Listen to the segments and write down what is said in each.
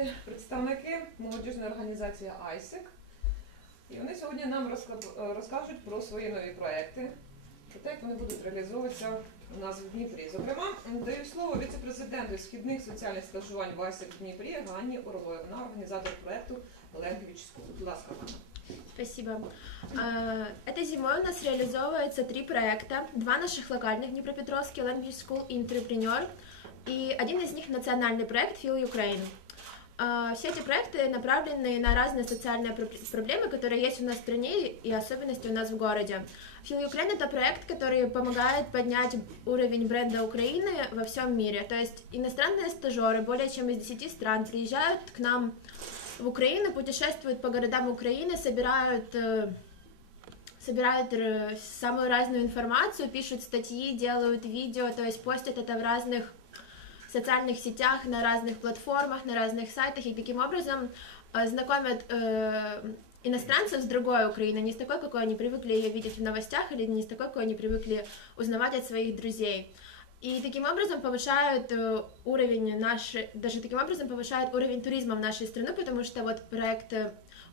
Це представники молодіжної організації AIESEC. І вони сьогодні нам розкажуть про свої нові проекти, про те, як вони будуть реалізовуватися у нас в Дніпрі. Зокрема, даю слово віце-президенту східних соціальних стажувань в AIESEC в Дніпрі Ганні Орловій. Вона організатор проекту Language School. Будь ласка, Ганна. Спасибо. Этой зимой у нас реализовывается 3 проекта. 2 наших локальных в Днепропетровске, Language School и Entrepreneur. И один из них национальный проект Ukraine. Все эти проекты направлены на разные социальные проблемы, которые есть у нас в стране и особенности у нас в городе. Ukraine — это проект, который помогает поднять уровень бренда Украины во всем мире. То есть иностранные стажеры более чем из 10 стран приезжают к нам в Украину, путешествуют по городам Украины, собирают самую разную информацию, пишут статьи, делают видео, то есть постят это в разных социальных сетях, на разных платформах, на разных сайтах, и таким образом знакомят иностранцев с другой Украиной, не с такой, какой они привыкли ее видеть в новостях, или не с такой, какой они привыкли узнавать от своих друзей. И таким образом повышают уровень повышают уровень туризма в нашей стране, потому что вот проект,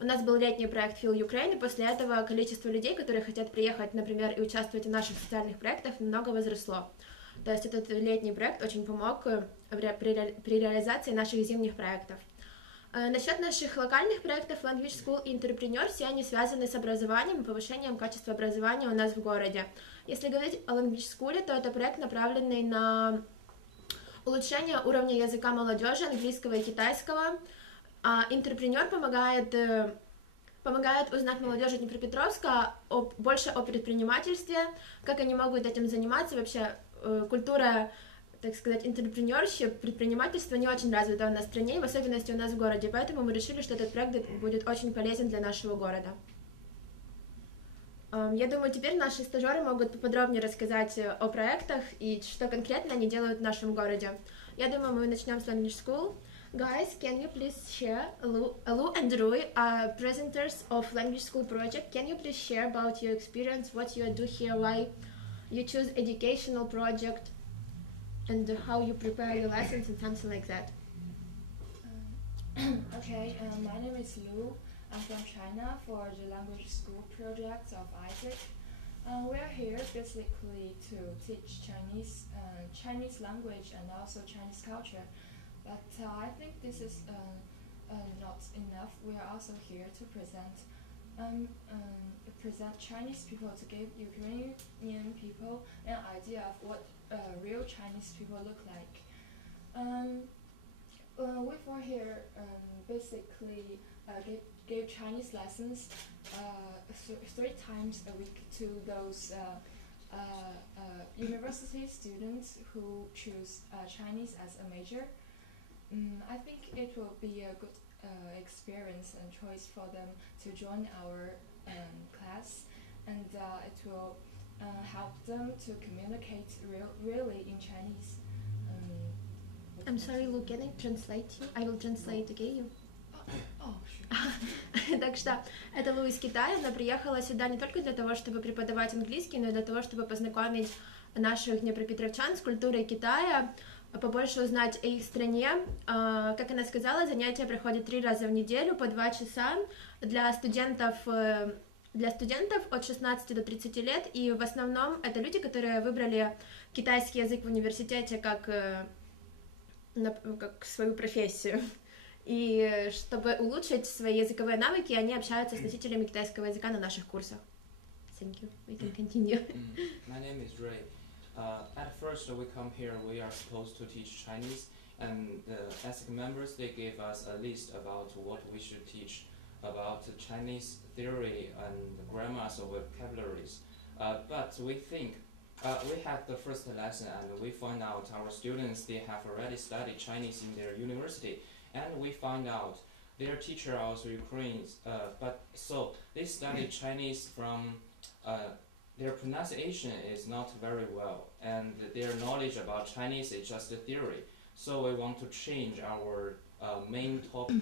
у нас был летний проект Ukraine, и после этого количество людей, которые хотят приехать, например, и участвовать в наших социальных проектах, намного возросло. То есть этот летний проект очень помог при реализации наших зимних проектов. Насчет наших локальных проектов Language School и Entrepreneur, все они связаны с образованием и повышением качества образования у нас в городе. Если говорить о Language School, то это проект, направленный на улучшение уровня языка молодежи, английского и китайского. А Entrepreneur помогает узнать молодежи Днепропетровска больше о предпринимательстве, как они могут этим заниматься, вообще культура, так сказать, entrepreneurship, предпринимательство не очень развито у нас в стране, в особенности у нас в городе, поэтому мы решили, что этот проект будет очень полезен для нашего города. Я думаю, теперь наши стажеры могут поподробнее рассказать о проектах и что конкретно они делают в нашем городе. Я думаю, мы начнем с Language School. Guys, can you please share, Alu and Rui are presenters of Language School project. Can you please share about your experience, what you do here, why you choose educational project, and how you prepare your lessons and something like that? Okay, my name is Lu. I'm from China for the Language School project of AIESEC. We're here basically to teach Chinese language and also Chinese culture. But I think this is not enough. We are also here to present Chinese people, to give Ukrainian people an idea of what real Chinese people look like. We for here basically give Chinese lessons 3 times a week to those university students who choose Chinese as a major. I think it will be a good experience and choice for them to join our class, and it will help them to communicate really in Chinese. I'm sorry, Lu, can I translate you? I will translate, okay? Sure. Так что это Лу из Китая, она приехала сюда не только для того, чтобы преподавать английский, но и для того, чтобы познакомить наших днепропетровчан с культурой Китая, побольше узнать о их стране. Как она сказала, занятия проходят 3 раза в неделю по 2 часа для студентов от 16 до 30 лет, и в основном это люди, которые выбрали китайский язык в университете как свою профессию. И чтобы улучшить свои языковые навыки, они общаются с носителями китайского языка на наших курсах. Thank you. We can continue. My name is Ray. At first we come here, we are supposed to teach Chinese, and the AIESEC members, they gave us a list about what we should teach about Chinese theory and grammars or vocabularies. But we think, we had the first lesson and we find out our students, they have already studied Chinese in their university, and we find out their teacher also Ukrainians, but so they studied Chinese from their pronunciation is not very well, and their knowledge about Chinese is just a theory. So we want to change our main topic,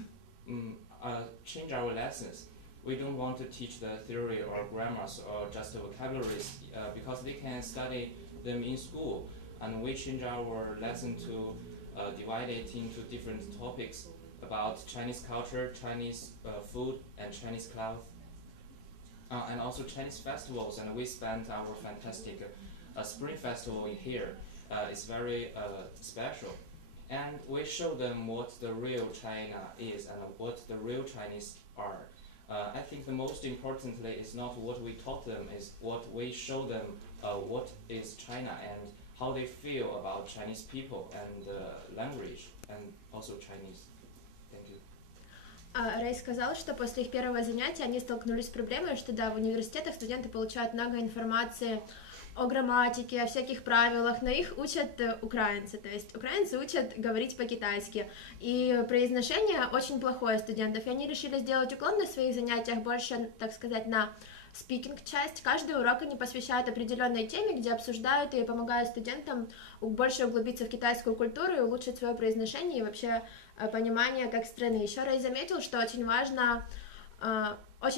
change our lessons. We don't want to teach the theory or grammars or just the vocabularies because they can study them in school, and we change our lesson to divide it into different topics about Chinese culture, Chinese food, and Chinese cloth, and also Chinese festivals. And we spent our fantastic spring festival in here. It's very special. And we show them what the real China is and what the real Chinese are. I think the most importantly is not what we taught them, is what we show them what is China and how they feel about Chinese people and language and also Chinese. Thank you. Рэй сказал, что после их первого занятия они столкнулись с проблемой, что да, в университетах студенты получают много информации о грамматике, о всяких правилах, но их учат украинцы, то есть украинцы учат говорить по-китайски, и произношение очень плохое студентов, и они решили сделать уклон на своих занятиях больше, так сказать, на спикинг-часть. Каждый урок они посвящают определенной теме, где обсуждают и помогают студентам больше углубиться в китайскую культуру и улучшить свое произношение и вообще понимание как страны. Еще Рэй заметил, что очень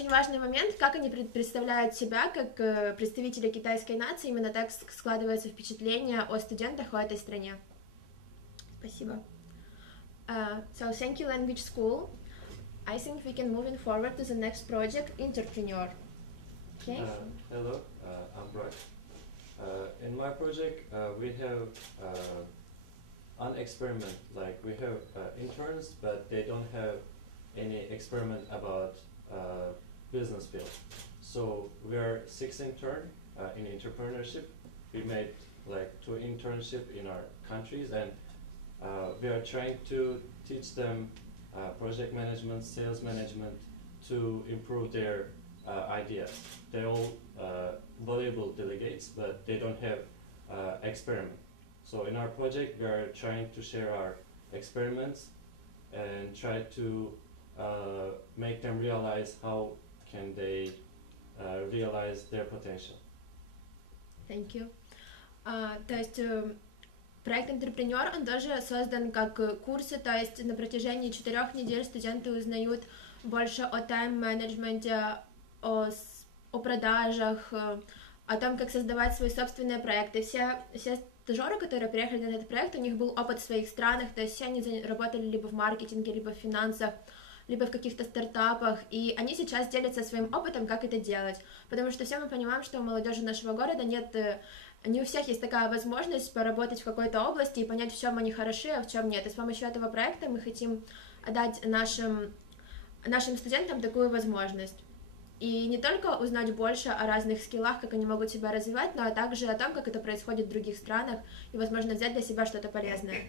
важный момент, как они представляют себя как представители китайской нации, именно так складывается впечатление о студентах в этой стране. Спасибо. So thank you, Language School. I think we can move forward to the next project, Entrepreneur. Okay. Hello, I'm Brock. In my project, we have an experiment. Like we have interns, but they don't have any experiment about business field. So we are 6 interns in entrepreneurship. We made like 2 internships in our countries, and we are trying to teach them project management, sales management to improve their ideas. They're all valuable delegates, but they don't have experiment. So in our project, we are trying to share our experiments and try to make them realize how can they realize their potential. Thank you. То есть проект «Интерпренер», он тоже создан как курсы, то есть на протяжении 4 недель студенты узнают больше о тайм-менеджменте, о продажах, о том, как создавать свои собственные проекты. Все стажеры, которые приехали на этот проект, у них был опыт в своих странах, то есть все они работали либо в маркетинге, либо в финансах, либо в каких-то стартапах, и они сейчас делятся своим опытом, как это делать, потому что все мы понимаем, что у молодежи нашего города не у всех есть такая возможность поработать в какой-то области и понять, в чем они хороши, а в чем нет, и с помощью этого проекта мы хотим дать нашим студентам такую возможность. И не только узнать больше о разных скиллах, как они могут себя развивать, но также о том, как это происходит в других странах, и, возможно, взять для себя что-то полезное.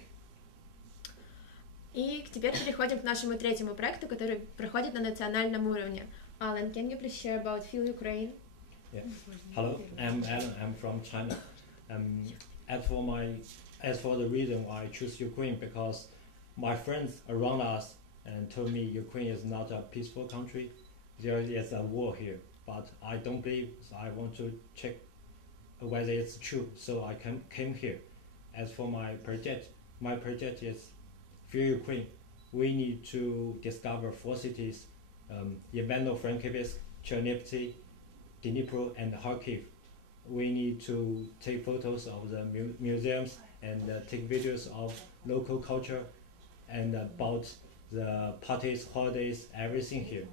И теперь переходим к нашему 3-му проекту, который проходит на национальном уровне. Alan, can you please share about Feel Ukraine? Yeah. Hello, I'm Alan. I'm from China. As for the reason why I choose Ukraine, because my friends around us and told me Ukraine is not a peaceful country. There is a war here, but I don't believe. So I want to check whether it's true. So I came here. As for my project is Feel Ukraine. We need to discover 4 cities: Ivano-Frankivsk, Chernivtsi, Dnipro, and Kharkiv. We need to take photos of the museums and take videos of local culture and about the parties, holidays, everything here.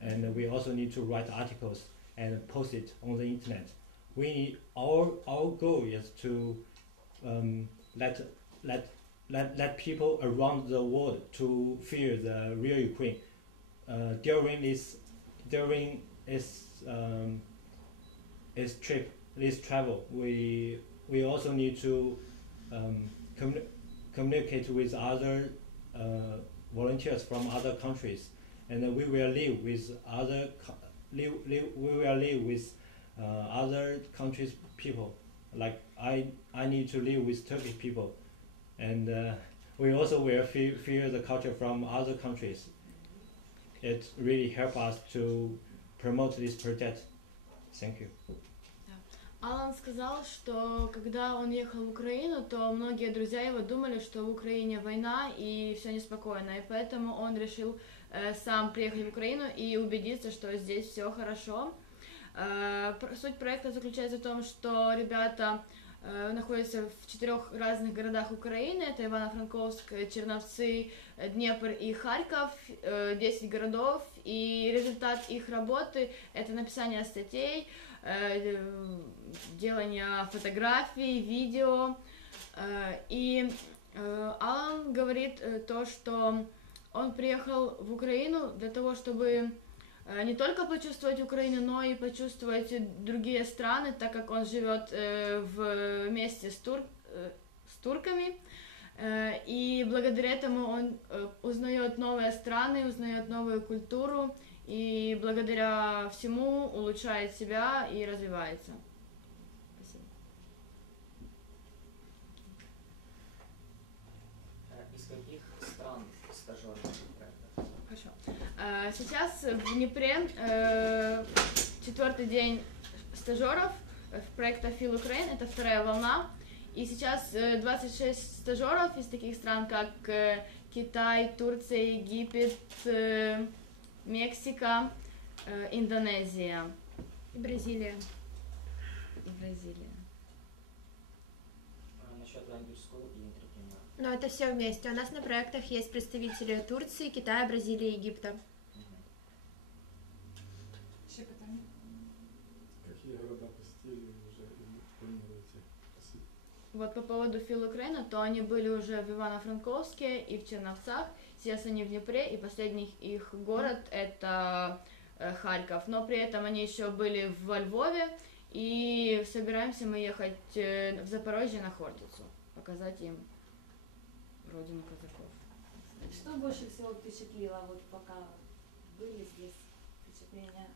And we also need to write articles and post it on the internet. We need our goal is to let people around the world to feel the real Ukraine. During this travel, we also need to communicate with other volunteers from other countries, and we will live with other countries' people. Like I need to live with Turkish people, and we also will feel the culture from other countries. It really helps us to promote this project. Thank you. Алан сказал, что когда он ехал в Украину, то многие друзья его думали, что в Украине война и все неспокойно, и поэтому он решил сам приехать в Украину и убедиться, что здесь все хорошо. Суть проекта заключается в том, что ребята находится в 4 разных городах Украины. Это Ивано-Франковск, Черновцы, Днепр и Харьков, 10 городов. И результат их работы — это написание статей, делание фотографий, видео. И Алан говорит то, что он приехал в Украину для того, чтобы не только почувствовать Украину, но и почувствовать другие страны, так как он живет вместе с турками. И благодаря этому он узнает новые страны, узнает новую культуру, и благодаря всему улучшает себя и развивается. Спасибо. Из каких стран стажеры проекта? Хорошо. Сейчас в Днепре 4-й день стажеров в проекте Украины, это 2-я волна. И сейчас 26 стажеров из таких стран, как Китай, Турция, Египет, Мексика, Индонезия. И Бразилия. И Бразилия. Насчет language school и entrepreneur. Но это все вместе. У нас на проектах есть представители Турции, Китая, Бразилии, Египта. Ще питання? Какие города посетили уже и планируете посетить? Вот по поводу Украины, то они были уже в Ивано-Франковске и в Черновцах. Сейчас они в Днепре, и последний их город это Харьков. Но при этом они еще были во Львове, и собираемся мы ехать в Запорожье на Хортицу, показать им родину казаков. Что больше всего впечатлило, вот пока были здесь, впечатления?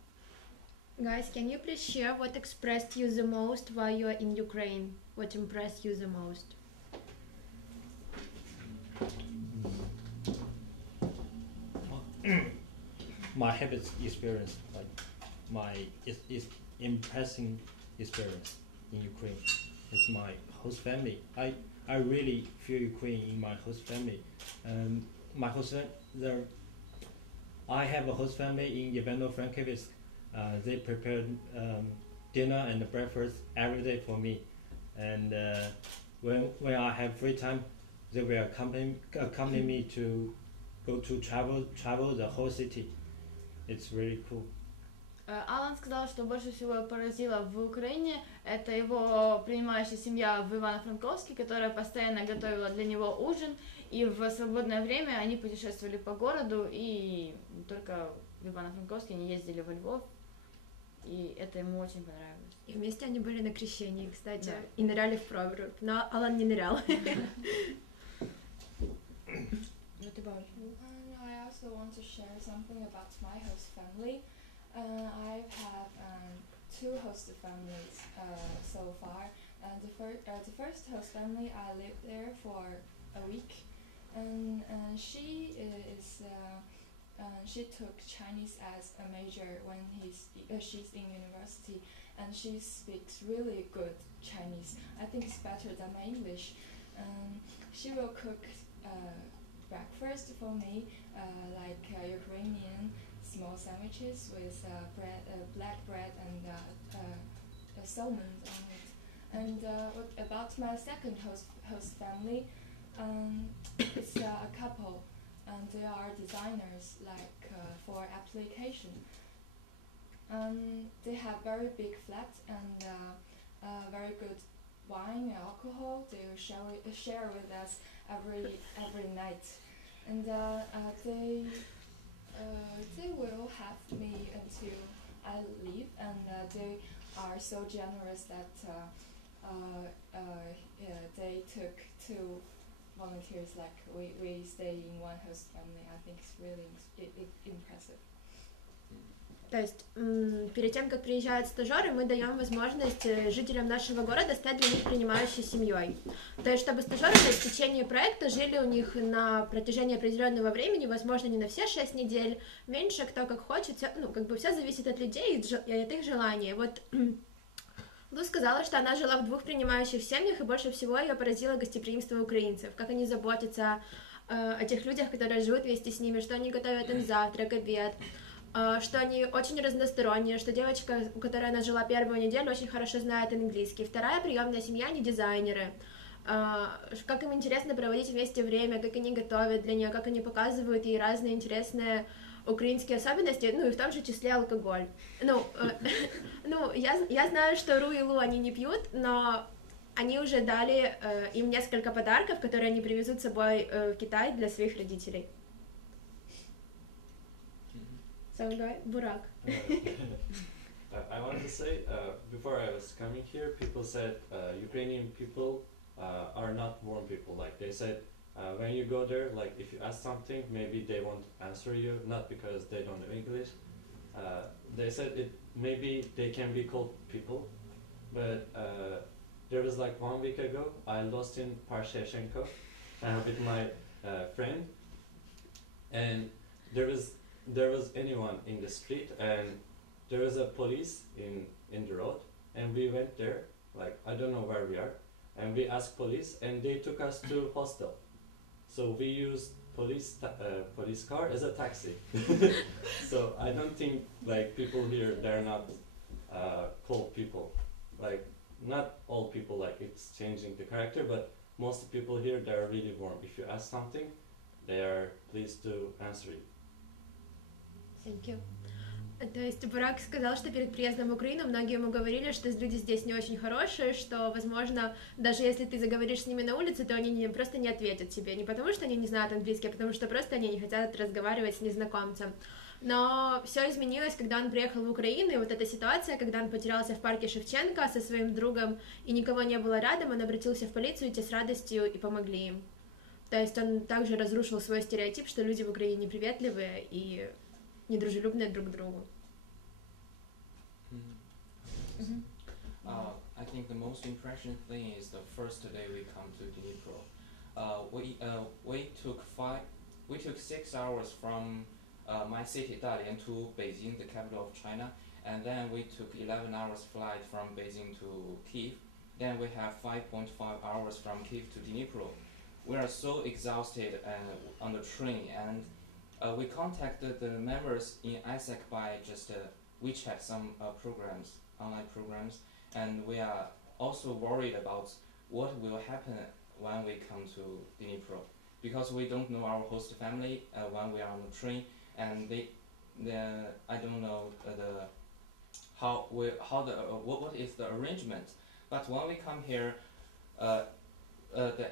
Guys, can you please share what expressed you the most while you are in Ukraine? What impressed you the most? My habits experience, like my is impressing experience in Ukraine. It's my host family. I really feel Ukraine in my host family. My host I have a host family in Ivano-Frankivsk. They prepared dinner and breakfast every day for me, and when I have free time, they will accompany me to go to travel the whole city. It's really cool. Алан сказал, что больше всего поразило в Украине, это его принимающая семья в Ивано-Франковске, которая постоянно готовила для него ужин, и в свободное время они путешествовали по городу, и только в Ивано-Франковске они ездили во Львов, и это ему очень понравилось. И вместе они были на крещении, кстати, Да. и ныряли в прорубь, но Алан не нырял. I also want to share something about my host family. I have 2 host families so far. The first host family, I lived there for a week, and she took Chinese as a major when she's in university, and she speaks really good Chinese. I think it's better than my English. She will cook breakfast for me, like Ukrainian small sandwiches with black bread and salmon on it. And what about my second host family? It's a couple, and they are designers, like for application. They have very big flat and very good wine and alcohol. They will share with us every night, and they will have me until I leave, and they are so generous that they took 2 volunteers. Like we stay in one host family. I think it's really impressive. То есть перед тем, как приезжают стажеры, мы даем возможность жителям нашего города стать для них принимающей семьей. То есть, чтобы стажеры в течение проекта жили у них на протяжении определенного времени, возможно, не на все 6 недель, меньше, кто как хочет, ну, как бы все зависит от людей и от их желаний. Вот Лу сказала, что она жила в 2 принимающих семьях, и больше всего ее поразило гостеприимство украинцев, как они заботятся о тех людях, которые живут вместе с ними, что они готовят им завтрак, обед. что они очень разносторонние, что девочка, у которой она жила первую неделю, очень хорошо знает английский. Вторая приемная семья, они дизайнеры. Как им интересно проводить вместе время, как они готовят для нее, как они показывают ей разные интересные украинские особенности, ну и в том же числе алкоголь. Я знаю, что Ру и Лу они не пьют, но они уже дали им несколько подарков, которые они привезут с собой в Китай для своих родителей. Бурак. I wanted to say, before I was coming here, people said Ukrainian people are not warm people. Like they said, when you go there, like if you ask something, maybe they won't answer you, not because they don't know English. They said maybe they can be cold people, but there was like 1 week ago, I lost in Parshevchenko with my friend, and there was anyone in the street, and there was a police in the road, and we went there, like I don't know where we are, and we asked police, and they took us to hostel. So we used police car as a taxi. So I don't think like people here, they're not cold people. Like not all people, like it's changing the character, but most people here, they're really warm. If you ask something, they are pleased to answer you. Thank you. То есть Бурак сказал, что перед приездом в Украину многие ему говорили, что люди здесь не очень хорошие, что, возможно, даже если ты заговоришь с ними на улице, то они просто не ответят тебе. Не потому, что они не знают английский, а потому что просто они не хотят разговаривать с незнакомцем. Но все изменилось, когда он приехал в Украину, и вот эта ситуация, когда он потерялся в парке Шевченко со своим другом, и никого не было рядом, он обратился в полицию, и те с радостью и помогли им. То есть он также разрушил свой стереотип, что люди в Украине неприветливые и недружелюбные друг к другу. I think the most impression thing is the first day we come to Dnipro. We took 6 hours from my city Dalian to Beijing, the capital of China, and then we took 11 hours flight from Beijing to Kyiv. Then we have 5.5 hours from Kyiv to Dnipro. We are so exhausted on the train, and we contacted the members in AIESEC by just WeChat, some programs, online programs, and we are also worried about what will happen when we come to Dnipro, because we don't know our host family when we are on the train, and I don't know what is the arrangement. But when we come here, the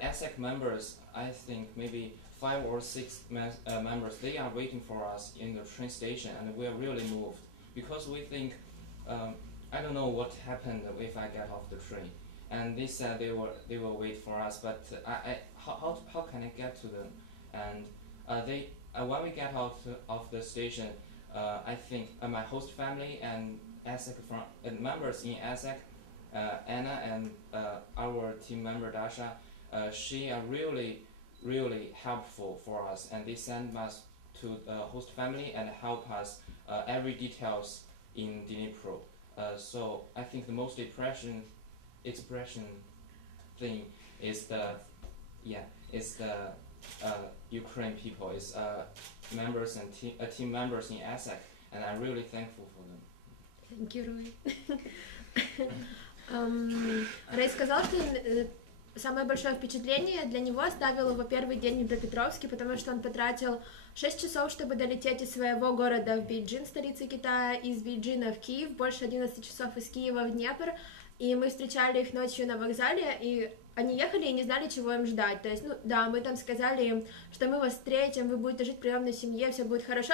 AIESEC members, I think maybe 5 or 6 members, they are waiting for us in the train station, and we are really moved because we think, I don't know what happened if I get off the train. And they said they will wait for us, but how can I get to them? And when we get out of the station, I think my host family and AIESEC members in AIESEC, Anna and our team member Dasha, she are really helpful for us, and they send us to the host family and help us every details in Dnipro. So I think the most expression thing is the Ukraine people, is members and team members in AIESEC, and I'm really thankful for them. Thank you, Rui. Рэй сказал, что самое большое впечатление для него оставил его первый день в Днепропетровске, потому что он потратил 6 часов, чтобы долететь из своего города в Бейджин, столицы Китая, из Бейджина в Киев, больше 11 часов из Киева в Днепр, и мы встречали их ночью на вокзале, и они ехали и не знали, чего им ждать. То есть, мы там сказали им, что мы вас встретим, вы будете жить в приемной семье, все будет хорошо,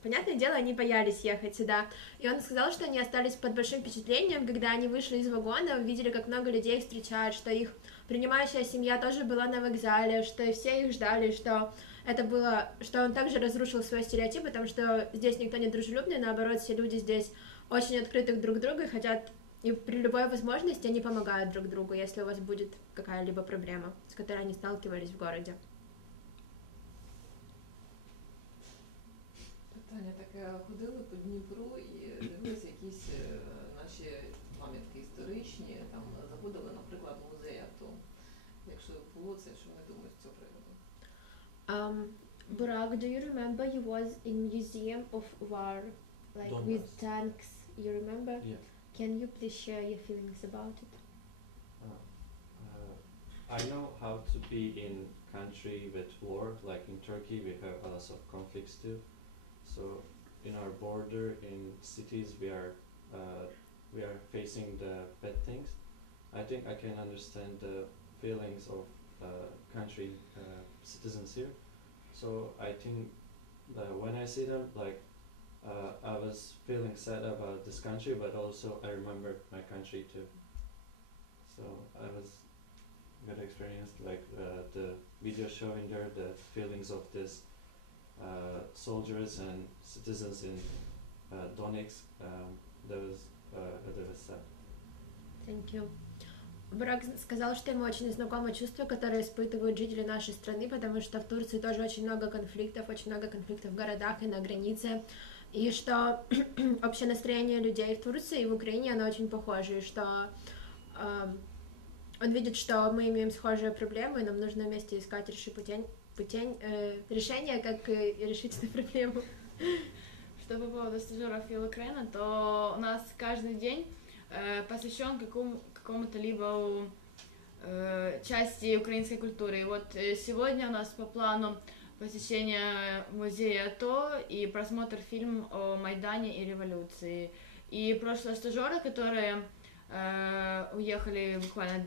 понятное дело, они боялись ехать сюда. И он сказал, что они остались под большим впечатлением, когда они вышли из вагона, увидели, как много людей встречают, что их принимающая семья тоже была на вокзале, что все их ждали, что он также разрушил свой стереотип, потому что здесь никто не дружелюбный, наоборот, все люди здесь очень открыты друг к другу и хотят, и при любой возможности они помогают друг другу, если у вас будет какая-либо проблема, с которой они сталкивались в городе. Питання таке, ходили по Дніпру і дивилися якісь наші пам'ятки історичні, там заходили, наприклад, в музей АТО. Якщо було це, що ви думаєте з цього приводу? Burak, do you remember you was in Museum of War, like with Donbass. tanks? You remember? Yeah. Can you please share your feelings about it? I know how to be in country with war, like in Turkey we have a lot of conflicts too. So in our border, in cities we are facing the bad things. I think I can understand the feelings of country citizens here. So I think that when I see them, like I was feeling sad about this country, but also I remember my country too. So I was good experience, like the video showing there the feelings of this soldiers and citizens in Donetsk. That was sad. Thank you. Бурак сказал, что ему очень знакомо чувство, которое испытывают жители нашей страны, потому что в Турции тоже очень много конфликтов в городах и на границе, и что общее настроение людей в Турции и в Украине, оно очень похоже, и что он видит, что мы имеем схожие проблемы, и нам нужно вместе искать решение, как решить эту проблему. Что по поводу стажеров и Украины, то у нас каждый день посвящен какому-то либо части украинской культуры. И вот сегодня у нас по плану посещение музея АТО и просмотр фильма о Майдане и революции. И прошлые стажеры, которые уехали буквально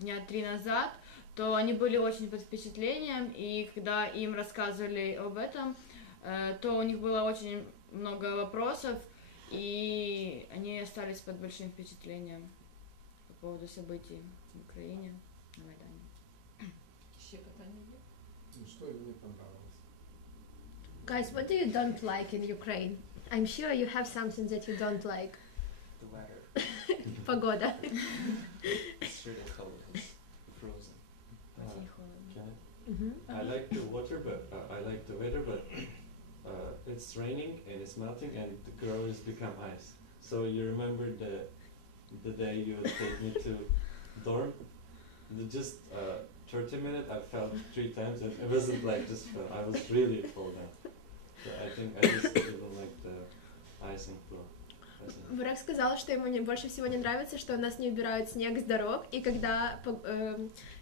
дня 3 назад, то они были очень под впечатлением, и когда им рассказывали об этом, то у них было очень много вопросов, и они остались под большим впечатлением по поводу событий в Украине, на Майдане. Ще питання є? Ну, что им не понравилось? Guys, what do you don't like in Ukraine? I'm sure you have something that you don't like. The weather. Погода. It's really cold. It's frozen. Очень холодно. Can Мгм. I like the water, but I like the weather, but it's raining and it's melting and the ground has become ice. So you remember the day you take me to dorm? Just 30 minutes I fell 3 times and it wasn't like just fell. I was really cold now. So I think I just didn't like the icing floor. Бурак сказал, что ему больше всего не нравится, что у нас не убирают снег с дорог, и когда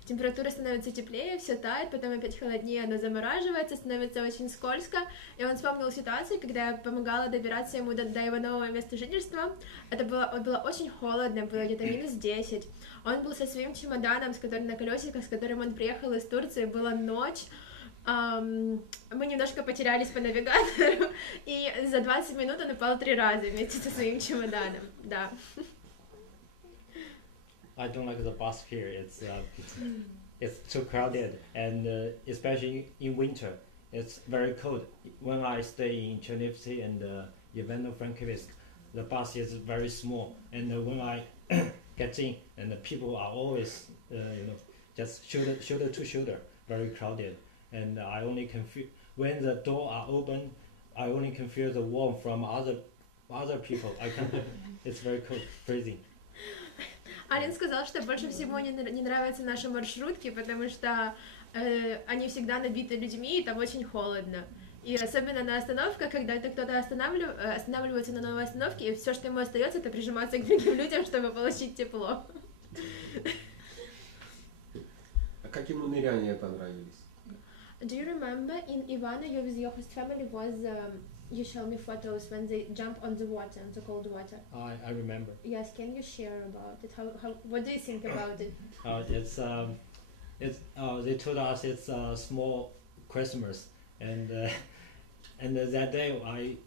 температура становится теплее, все тает, потом опять холоднее, оно замораживается, становится очень скользко. И он вспомнил ситуацию, когда я помогала добираться ему до его нового места жительства. Это было очень холодно, было где-то -10. Он был со своим чемоданом, на колесиках, с которым он приехал из Турции, была ночь. Мы немножко потерялись по навигатору, и за 20 минут он упал 3 раза вместе со своим чемоданом, да. I don't like the bus here. It's too crowded, and especially in winter, it's very cold. When I stay in Chernihiv and Ivano-Frankivsk, the bus is very small, and when I get in, and the people are always, just shoulder to shoulder, very crowded. And I only can feel when the door are open. I only can feel the warmth from other people. I can. It's very cold, freezing. Ален сказал, что больше всего не нравятся наши маршрутки, потому что они всегда набиты людьми, и там очень холодно. И особенно на остановках, когда это кто-то останавливается на новой остановке, и все, что ему остается, это прижиматься к другим людям, чтобы получить тепло. А как ему ныряние понравились? Do you remember in Ivano, your host family was, you showed me photos when they jump on the water, on the cold water. I remember. Yes, can you share about it? What do you think about it? They told us it's a small Christmas, and that day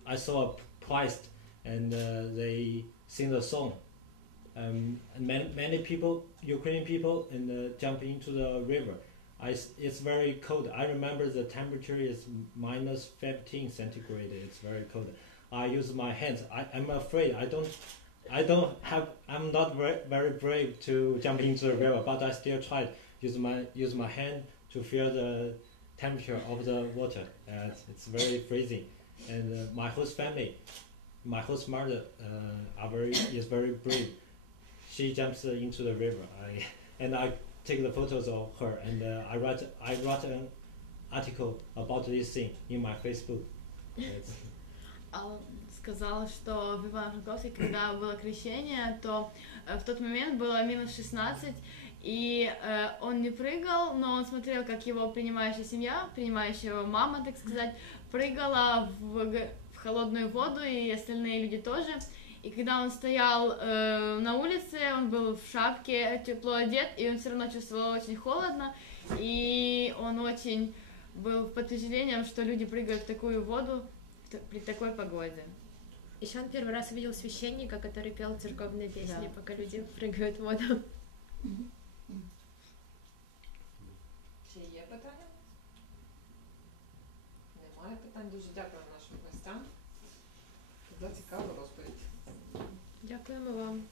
I saw a priest, and they sing the song. Many people, Ukrainian people, and jump into the river. It's very cold. I remember the temperature is -15 centigrade. It's very cold. I use my hands. I'm afraid. I'm not very brave to jump into the river, but I still tried. Use my hand to feel the temperature of the water. It's very freezing. And my host family, my host mother, is very brave. She jumps into the river. I take the photos of her, and I write article about this thing in my Facebook. Алан сказал, что в Ивано-Франковске, когда было крещение, то в тот момент было минус 16, и он не прыгал, но он смотрел, как его принимающая семья, принимающая его мама, так сказать, прыгала в холодную воду, и остальные люди тоже. И когда он стоял на улице, он был в шапке, тепло одет, и он все равно чувствовал очень холодно, и он очень был под впечатлением, что люди прыгают в такую воду при такой погоде. Еще он первый раз увидел священника, который пел церковные песни, Да. пока люди прыгают в воду. Чи є питання? Немає питань. Дуже дякую нашим гостям за цікаву розповідь. Дякуємо вам.